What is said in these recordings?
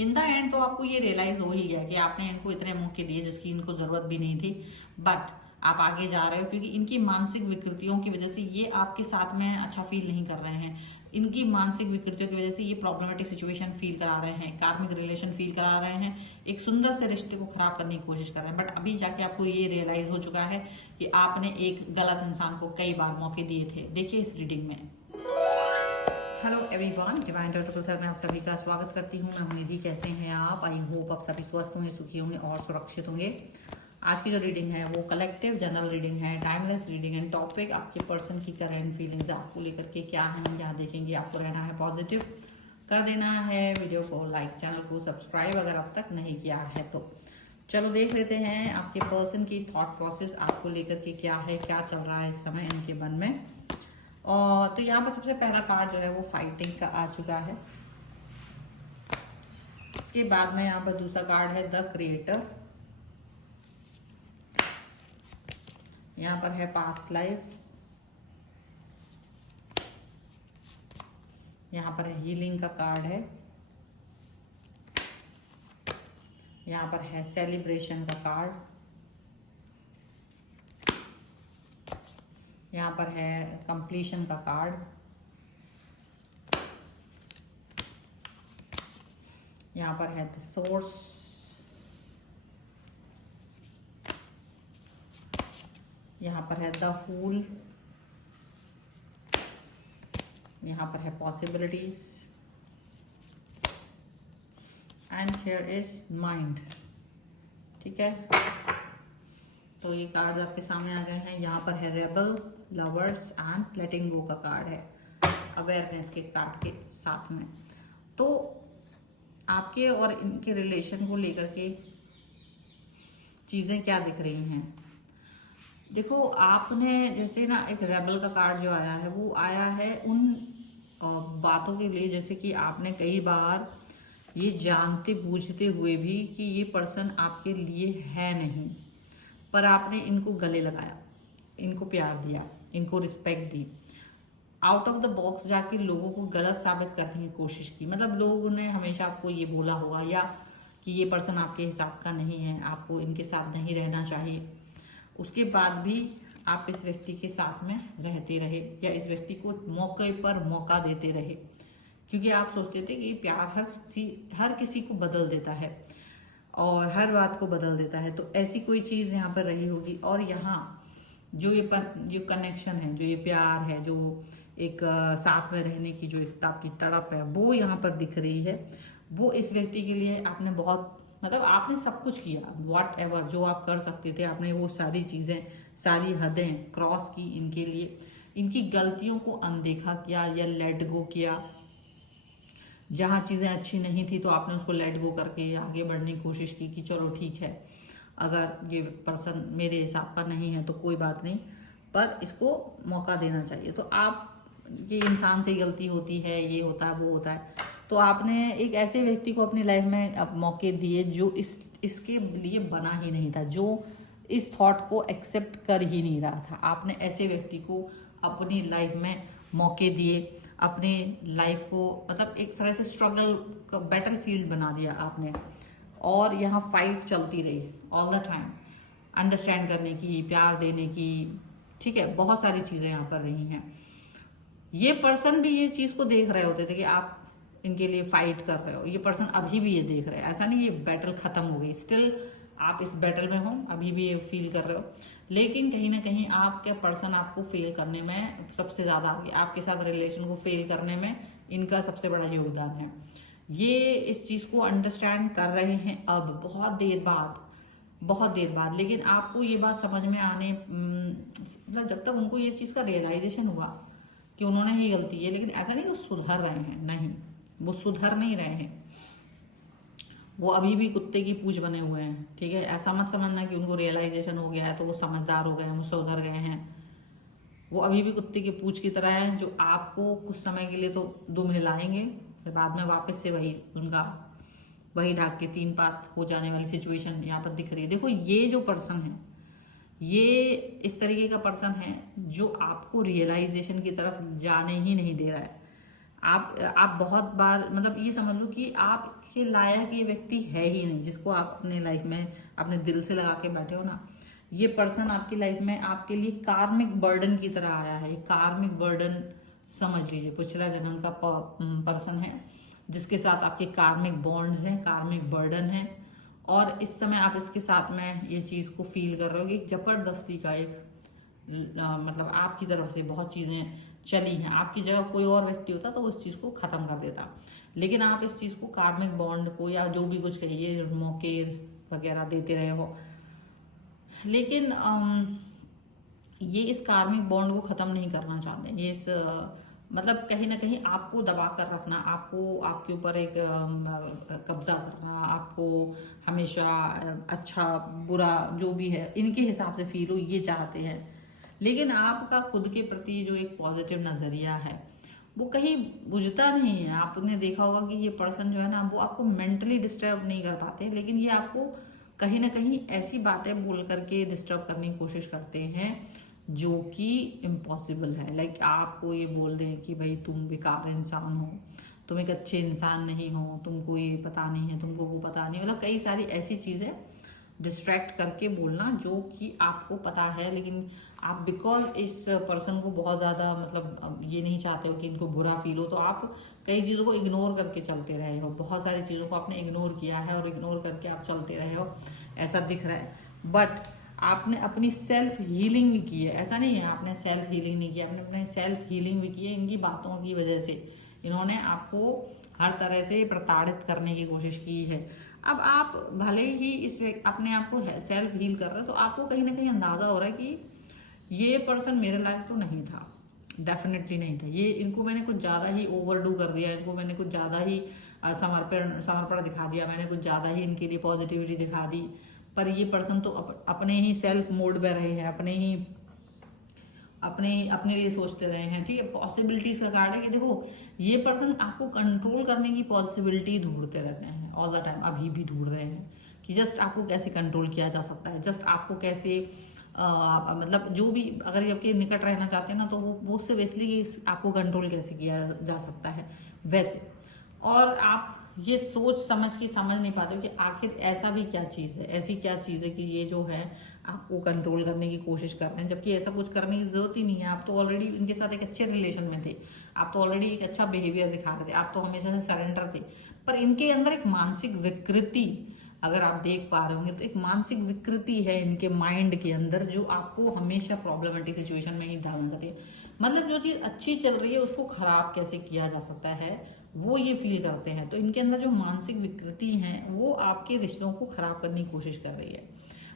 In the end तो आपको ये रियलाइज हो ही गया कि आपने इनको इतने मौके दिए जिसकी इनको जरूरत भी नहीं थी, बट आप आगे जा रहे हो क्योंकि इनकी मानसिक विकृतियों की वजह से ये आपके साथ में अच्छा फील नहीं कर रहे हैं। इनकी मानसिक विकृतियों की वजह से ये प्रॉब्लमेटिक सिचुएशन फील करा रहे हैं, कार्मिक रिलेशन फील करा रहे हैं, एक सुंदर से रिश्ते को खराब करने की कोशिश कर रहे हैं। बट अभी जाके आपको ये रियलाइज हो चुका है कि आपने एक गलत इंसान को कई बार मौके दिए थे। देखिए इस रीडिंग में। Hello everyone, divine total sir में आप सभी का स्वागत करती हूँ। मैं हूं निधि। कैसे हैं आप? आई होप आप सभी स्वस्थ होंगे, सुखी होंगे और सुरक्षित होंगे। आज की जो रीडिंग है वो कलेक्टिव जनरल रीडिंग है, टाइमलेस रीडिंग है। टॉपिक आपके पर्सन की करंट फीलिंग्स आपको लेकर के क्या है, हम यहाँ देखेंगे। आपको रहना है पॉजिटिव, कर देना है वीडियो को लाइक, चैनल को सब्सक्राइब अगर अब तक नहीं किया है तो। चलो देख लेते हैं आपके पर्सन की थॉट प्रोसेस आपको लेकर के क्या है, क्या चल रहा है इस समय इनके मन में। और तो यहाँ पर सबसे पहला कार्ड जो है वो फाइटिंग का आ चुका है। इसके बाद में यहाँ पर दूसरा कार्ड है द क्रिएटर। यहाँ पर है पास्ट लाइफ्स। यहाँ पर है हीलिंग का कार्ड है। यहाँ पर है सेलिब्रेशन का कार्ड। यहाँ पर है कंप्लीशन का कार्ड। यहाँ पर है द सोर्स। यहाँ पर है द फूल। यहाँ पर है possibilities and here is mind. ठीक है, तो ये कार्ड आपके सामने आ गए हैं। यहाँ पर है रेबल, लवर्स एंड लेटिंग गो का कार्ड है, अवेयरनेस के कार्ड के साथ में। तो आपके और इनके रिलेशन को लेकर के चीजें क्या दिख रही हैं? देखो, आपने जैसे ना एक रेबल का कार्ड जो आया है वो आया है उन बातों के लिए, जैसे कि आपने कई बार ये जानते बूझते हुए भी कि ये पर्सन आपके लिए है नहीं, पर आपने इनको गले लगाया, इनको प्यार दिया, इनको respect the, out of the box जाके लोगों को गलत साबित करने की कोशिश की। मतलब लोगों ने हमेशा आपको ये बोला होगा या कि ये पर्सन आपके हिसाब का नहीं है, आपको इनके साथ नहीं रहना चाहिए। उसके बाद भी आप इस व्यक्ति के साथ में रहते रहे या इस व्यक्ति को मौके पर मौका देते रहे, क्योंकि आप सोचते थे कि प्यार हर किसी को बदल देता है और हर बात को बदल देता है। तो ऐसी कोई चीज़ यहाँ पर रही होगी। और यहाँ जो जो कनेक्शन है, जो ये प्यार है, जो एक साथ में रहने की जो एक आपकी तड़प है, वो यहाँ पर दिख रही है। वो इस व्यक्ति के लिए आपने बहुत, मतलब आपने सब कुछ किया, वॉट एवर जो आप कर सकते थे, आपने वो सारी चीज़ें, सारी हदें क्रॉस की इनके लिए। इनकी गलतियों को अनदेखा किया या लेट गो किया। जहाँ चीज़ें अच्छी नहीं थी तो आपने उसको लेट गो करके आगे बढ़ने की कोशिश की कि चलो ठीक है, अगर ये पर्सन मेरे हिसाब का नहीं है तो कोई बात नहीं, पर इसको मौका देना चाहिए। तो आप, ये इंसान से गलती होती है, ये होता है, वो होता है। तो आपने एक ऐसे व्यक्ति को अपनी लाइफ में अब मौके दिए जो इसके लिए बना ही नहीं था, जो इस थॉट को एक्सेप्ट कर ही नहीं रहा था। आपने ऐसे व्यक्ति को अपनी लाइफ में मौके दिए, अपने लाइफ को मतलब एक तरह से स्ट्रगल का बैटल फील्ड बना दिया आपने। और यहाँ फाइट चलती रही ऑल द टाइम, अंडरस्टैंड करने की, प्यार देने की। ठीक है, बहुत सारी चीज़ें यहाँ पर रही हैं। ये पर्सन भी ये चीज़ को देख रहे होते थे कि आप इनके लिए फाइट कर रहे हो। ये पर्सन अभी भी ये देख रहे हैं, ऐसा नहीं ये बैटल खत्म हो गई, स्टिल आप इस बैटल में हो, अभी भी ये फील कर रहे हो। लेकिन कहीं ना कहीं आपके पर्सन आपको फेल करने में सबसे ज़्यादा आगे, आपके साथ रिलेशन को फेल करने में इनका सबसे बड़ा योगदान है। ये इस चीज़ को अंडरस्टैंड कर रहे हैं अब बहुत देर बाद, बहुत देर बाद। लेकिन आपको ये बात समझ में आने, मतलब जब तक उनको ये चीज़ का रियलाइजेशन हुआ कि उन्होंने ही गलती है, लेकिन ऐसा नहीं वो सुधर रहे हैं, नहीं, वो सुधर नहीं रहे हैं, वो अभी भी कुत्ते की पूंछ बने हुए हैं। ठीक है, ऐसा मत समझना कि उनको रियलाइजेशन हो गया है तो वो समझदार हो गए हैं, वो सुधर गए हैं। वो अभी भी कुत्ते की पूंछ की तरह है, जो आपको कुछ समय के लिए तो दुम हिलाएंगे, फिर बाद में वापस से वही उनका वही ढाक के तीन पात हो जाने वाली सिचुएशन यहाँ पर दिख रही है। देखो, ये जो पर्सन है, ये इस तरीके का पर्सन है जो आपको रियलाइजेशन की तरफ जाने ही नहीं दे रहा है। आप बहुत बार मतलब ये समझ लो कि आपके लायक ये व्यक्ति है ही नहीं, जिसको आप अपने लाइफ में अपने दिल से लगा के बैठे हो ना। ये पर्सन आपकी लाइफ में आपके लिए कार्मिक बर्डन की तरह आया है। कार्मिक बर्डन समझ लीजिए, पिछला जन्म का पर्सन है जिसके साथ आपके कार्मिक बॉन्ड्स हैं, कार्मिक बर्डन है। और इस समय आप इसके साथ में ये चीज़ को फील कर रहे हो कि एक जबरदस्ती का एक मतलब आपकी तरफ से बहुत चीज़ें चली हैं। आपकी जगह कोई और व्यक्ति होता तो वो इस चीज़ को ख़त्म कर देता, लेकिन आप इस चीज़ को कार्मिक बॉन्ड को या जो भी कुछ कहिए मौके वगैरह देते रहे हो। लेकिन ये इस कार्मिक बॉन्ड को ख़त्म नहीं करना चाहते। ये इस मतलब कहीं ना कहीं आपको दबा कर रखना, आपको आपके ऊपर एक कब्जा करना, आपको हमेशा अच्छा बुरा जो भी है इनके हिसाब से फील हो, ये चाहते हैं। लेकिन आपका खुद के प्रति जो एक पॉजिटिव नज़रिया है वो कहीं बुझता नहीं है। आपने देखा होगा कि ये पर्सन जो है ना वो आपको मेंटली डिस्टर्ब नहीं कर पाते, लेकिन ये आपको कहीं ना कहीं ऐसी बातें बोल करके डिस्टर्ब करने की कोशिश करते हैं जो कि इम्पॉसिबल है। लाइक आपको ये बोल दें कि भाई तुम बेकार इंसान हो, तुम एक अच्छे इंसान नहीं हो, तुमको ये पता नहीं है, तुमको वो पता नहीं, मतलब कई सारी ऐसी चीज़ें डिस्ट्रैक्ट करके बोलना जो कि आपको पता है, लेकिन आप बिकॉज इस पर्सन को बहुत ज़्यादा मतलब ये नहीं चाहते हो कि इनको बुरा फील हो, तो आप कई चीज़ों को इग्नोर करके चलते रहे हो। बहुत सारी चीज़ों को आपने इग्नोर किया है और इग्नोर करके आप चलते रहे हो, ऐसा दिख रहा है। बट आपने अपनी सेल्फ हीलिंग भी की है, ऐसा नहीं है आपने सेल्फ हीलिंग नहीं किया, आपने अपने सेल्फ हीलिंग भी की है। इनकी बातों की वजह से इन्होंने आपको हर तरह से प्रताड़ित करने की कोशिश की है। अब आप भले ही इस अपने आप को सेल्फ हील कर रहे हो, तो आपको कहीं ना कहीं अंदाजा हो रहा है कि ये पर्सन मेरे लायक तो नहीं था, डेफिनेटली नहीं था। ये इनको मैंने कुछ ज़्यादा ही ओवरडू कर दिया, इनको मैंने कुछ ज़्यादा ही समर्पण दिखा दिया, मैंने कुछ ज़्यादा ही इनके लिए पॉजिटिविटी दिखा दी। पर ये पर्सन तो अपने ही सेल्फ मोड में रहे हैं, अपने लिए सोचते रहे हैं। ठीक है, पॉसिबिलिटीज का कार्ड है कि देखो ये पर्सन आपको कंट्रोल करने की पॉसिबिलिटी ढूंढते रहते हैं ऑल द टाइम, अभी भी ढूंढ रहे हैं कि जस्ट आपको कैसे कंट्रोल किया जा सकता है, जस्ट आपको कैसे मतलब जो भी अगर ये आपके निकट रहना चाहते हैं ना, तो वो सिर्फ इसलिए आपको कंट्रोल कैसे किया जा सकता है वैसे। और आप ये सोच समझ नहीं पाते हो कि आखिर ऐसा भी क्या चीज़ है, ऐसी क्या चीज़ है कि ये जो है आपको कंट्रोल करने की कोशिश कर रहे हैं, जबकि ऐसा कुछ करने की जरूरत ही नहीं है। आप तो ऑलरेडी इनके साथ एक अच्छे रिलेशन में थे, आप तो ऑलरेडी एक अच्छा बिहेवियर दिखा रहे थे, आप तो हमेशा से सरेंडर थे। पर इनके अंदर एक मानसिक विकृति अगर आप देख पा रहे होंगे तो एक मानसिक विकृति है इनके माइंड के अंदर, जो आपको हमेशा प्रॉब्लमेटिक सिचुएशन में ही डालना चाहते हैं। मतलब जो चीज़ अच्छी चल रही है उसको खराब कैसे किया जा सकता है, वो ये फील करते हैं। तो इनके अंदर जो मानसिक विकृति है वो आपके रिश्तों को खराब करने की कोशिश कर रही है।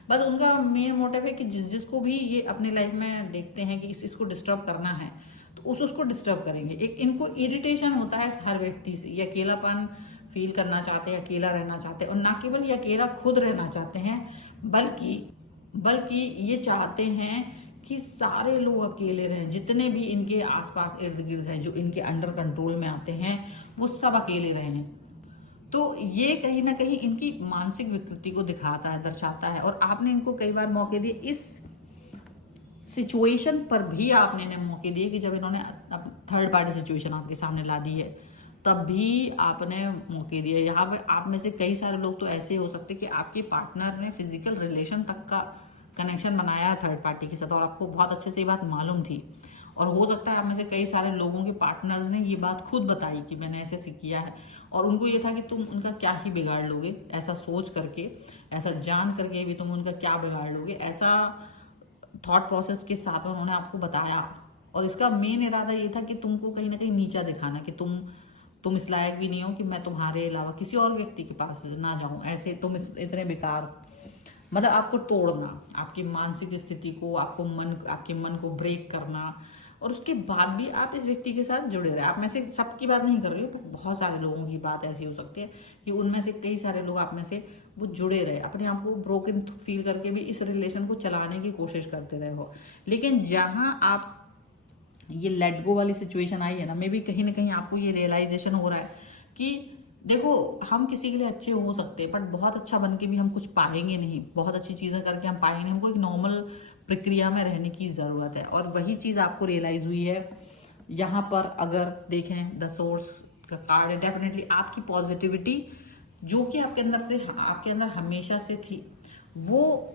बस उनका मेन मोटिव है कि जिसको भी ये अपने लाइफ में देखते हैं कि इसको डिस्टर्ब करना है, तो उसको डिस्टर्ब करेंगे। एक इनको इरिटेशन होता है हर व्यक्ति से, ये अकेलापन फील करना चाहते हैं, अकेला रहना चाहते हैं। और ना केवल ये अकेला खुद रहना चाहते हैं, बल्कि ये चाहते हैं कि सारे लोग अकेले रहें, जितने भी इनके आसपास इर्द गिर्द हैं जो इनके अंडर कंट्रोल में आते हैं वो सब अकेले रहें। तो ये कहीं ना कहीं इनकी मानसिक विकृति को दिखाता है, दर्शाता है। और आपने इनको कई बार मौके दिए, इस सिचुएशन पर भी आपने इन्हें मौके दिए कि जब इन्होंने थर्ड पार्टी सिचुएशन आपके सामने ला दी है तब भी आपने मौके दिए। यहाँ पे आप में से कई सारे लोग तो ऐसे हो सकते कि आपके पार्टनर ने फिजिकल रिलेशन तक का कनेक्शन बनाया है थर्ड पार्टी के साथ और आपको बहुत अच्छे से ये बात मालूम थी। और हो सकता है आप में से कई सारे लोगों के पार्टनर्स ने ये बात खुद बताई कि मैंने ऐसे ऐसे किया है, और उनको ये था कि तुम उनका क्या ही बिगाड़ लोगे, ऐसा सोच करके, ऐसा जान करके भी तुम उनका क्या बिगाड़ लोगे, ऐसा थॉट प्रोसेस के साथ में उन्होंने आपको बताया। और इसका मेन इरादा ये था कि तुमको कहीं ना कहीं नीचा दिखाना, कि तुम इस लायक भी नहीं हो कि मैं तुम्हारे अलावा किसी और व्यक्ति के पास ना जाऊं, ऐसे तुम इतने बेकार हो। मतलब आपको तोड़ना, आपकी मानसिक स्थिति को, आपके मन को ब्रेक करना। और उसके बाद भी आप इस व्यक्ति के साथ जुड़े रहे। आप में से सबकी बात नहीं कर रही हूँ, बहुत सारे लोगों की बात ऐसी हो सकती है कि उनमें से कई सारे लोग आप में से वो जुड़े रहे, अपने आप को ब्रोकन फील करके भी इस रिलेशन को चलाने की कोशिश करते रहे हो। लेकिन जहाँ आप ये लेट गो वाली सिचुएशन आई है ना, मे भी कहीं ना कहीं आपको ये रियलाइजेशन हो रहा है कि देखो हम किसी के लिए अच्छे हो सकते हैं, बट बहुत अच्छा बन के भी हम कुछ पाएंगे नहीं, बहुत अच्छी चीज़ें करके हम पाएंगे नहीं। हमको एक नॉर्मल प्रक्रिया में रहने की ज़रूरत है। और वही चीज़ आपको रियलाइज़ हुई है यहाँ पर अगर देखें द सोर्स का कार्ड है, डेफिनेटली आपकी पॉजिटिविटी जो कि आपके अंदर हमेशा से थी, वो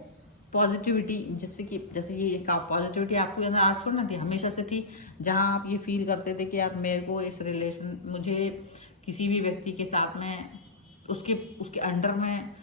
पॉजिटिविटी जिससे कि जैसे ये एक पॉजिटिविटी आपके अंदर आज थोड़ी ना थी, हमेशा से थी। जहाँ आप ये फील करते थे कि यार मेरे को इस रिलेशन, मुझे किसी भी व्यक्ति के साथ में उसके अंडर में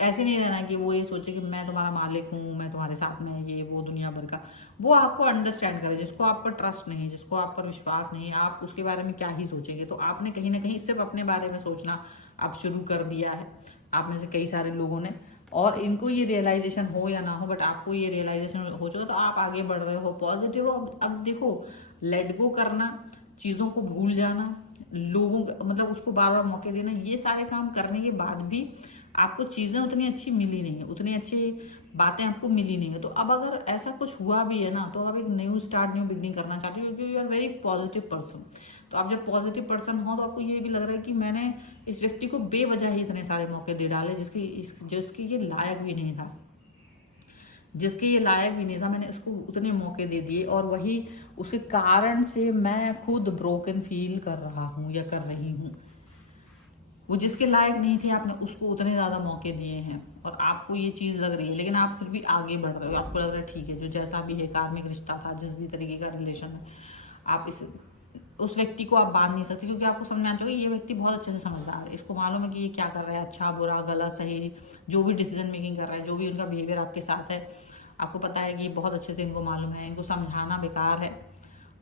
ऐसे नहीं रहना कि वो ये सोचे कि मैं तुम्हारा मालिक हूँ, मैं तुम्हारे साथ में ये वो दुनिया भर का। वो आपको अंडरस्टैंड करे, जिसको आप पर ट्रस्ट नहीं है, जिसको आप पर विश्वास नहीं है, आप उसके बारे में क्या ही सोचेंगे। तो आपने कहीं ना कहीं सिर्फ अपने बारे में सोचना आप शुरू कर दिया है, आप में से कई सारे लोगों ने। और इनको ये रियलाइजेशन हो या ना हो, बट आपको ये रियलाइजेशन हो चुका, तो आप आगे बढ़ रहे हो पॉजिटिव। अब देखो, लेट गो करना, चीज़ों को भूल जाना, लोगों मतलब उसको बार बार मौके देना, ये सारे काम करने के बाद भी आपको चीज़ें उतनी अच्छी मिली नहीं है, उतनी अच्छी बातें आपको मिली नहीं है। तो अब अगर ऐसा कुछ हुआ भी है ना, तो आप एक न्यू स्टार्ट, न्यू बिगनिंग करना चाहते हो, क्योंकि you are very positive person. तो आप जब पॉजिटिव पर्सन हो तो आपको ये भी लग रहा है कि मैंने इस व्यक्ति को बेवजह ही इतने सारे मौके दे डाले जिसकी ये लायक भी नहीं था, मैंने उसको उतने मौके दे दिए, और वही उसके कारण से मैं खुद ब्रोकन फील कर रहा हूँ या कर रही हूँ। वो जिसके लायक नहीं थे, आपने उसको उतने ज़्यादा मौके दिए हैं, और आपको ये चीज़ लग रही है, लेकिन आप फिर भी आगे बढ़ रहे हो। आपको लग रहा है ठीक है, जो जैसा भी है कार्मिक रिश्ता था, जिस भी तरीके का रिलेशन है, आप उस व्यक्ति को आप बांध नहीं सकते, क्योंकि आपको समझ आ चुका है ये व्यक्ति बहुत अच्छे से समझदार है, इसको मालूम है कि ये क्या कर रहा है, अच्छा बुरा गलत सही, जो भी डिसीजन मेकिंग कर रहा है, जो भी उनका बिहेवियर आपके साथ है, आपको पता है कि बहुत अच्छे से इनको मालूम है, इनको समझाना बेकार है।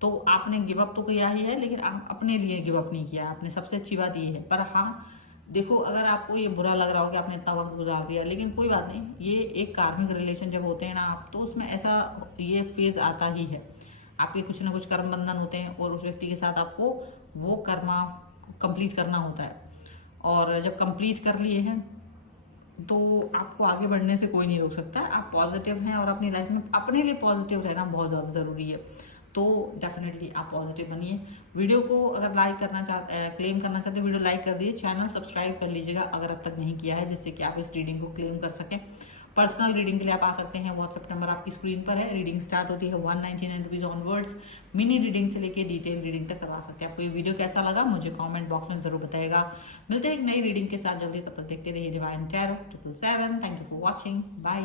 तो आपने गिव अप तो किया ही है, लेकिन आप अपने लिए गिव अप नहीं किया आपने, सबसे अच्छी बात ये है। पर हाँ देखो, अगर आपको ये बुरा लग रहा हो कि आपने इतना वक्त गुजार दिया, लेकिन कोई बात नहीं, ये एक कार्मिक रिलेशन जब होते हैं ना आप, तो उसमें ऐसा ये फेज आता ही है, आपके कुछ ना कुछ कर्म बंधन होते हैं, और उस व्यक्ति के साथ आपको वो कर्मा कंप्लीट करना होता है। और जब कंप्लीट कर लिए हैं तो आपको आगे बढ़ने से कोई नहीं रोक सकता। आप पॉजिटिव हैं, और अपनी लाइफ में अपने लिए पॉजिटिव रहना बहुत ज़्यादा ज़रूरी है। तो डेफिनेटली आप पॉजिटिव बनिए। वीडियो को अगर लाइक करना चाहते, क्लेम करना चाहते हैं, वीडियो लाइक कर दीजिए, चैनल सब्सक्राइब कर लीजिएगा अगर अब तक नहीं किया है, जिससे कि आप इस रीडिंग को क्लेम कर सकें। पर्सनल रीडिंग के लिए आप आ सकते हैं, व्हाट्सएप नंबर आपकी स्क्रीन पर है। रीडिंग स्टार्ट होती है 199 रुपीज़ ऑनवर्ड्स। मिनी रीडिंग से लेके डिटेल रीडिंग तक करवा सकते हैं। आपको ये वीडियो कैसा लगा मुझे कमेंट बॉक्स में जरूर बताइएगा। मिलते हैं एक नई रीडिंग के साथ जल्दी, तब तक देखते रहिए divine tarot 777। Thank you for watching, bye.